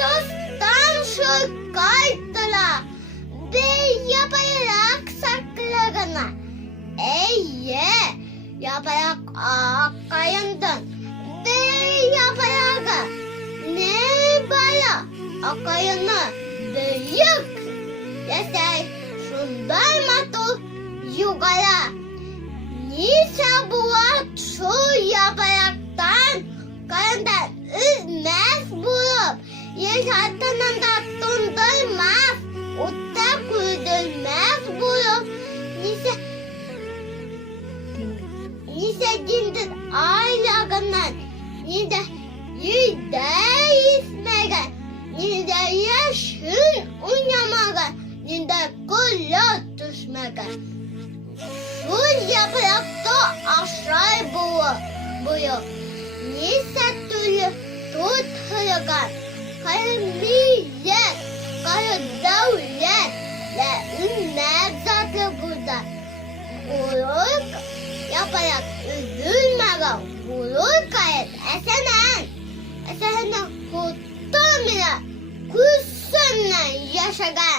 dosttan şu kaydıra bir yaparak saklarına. Eye yaparak akayından bir yaparak ne bala akayını büyük yasay şundan matu yukarı. Nisa buat şu yaparaktan karandan üzmez bulup yaşatının da tundurmaz utta kurdurmaz bulup Nisa dindir aylağından Nida yüzde ismegen Nida yaşın unyamagan Nida kulot düşmegen Bu yaprakta aşağı boyu Nisa türlü tut hırgan Kalemiyle kara devlet Ve ünlem zatı burada Olur yaparak üzülmeden Olur gayet esenen Esenen kurtulmaya Kusunla yaşagan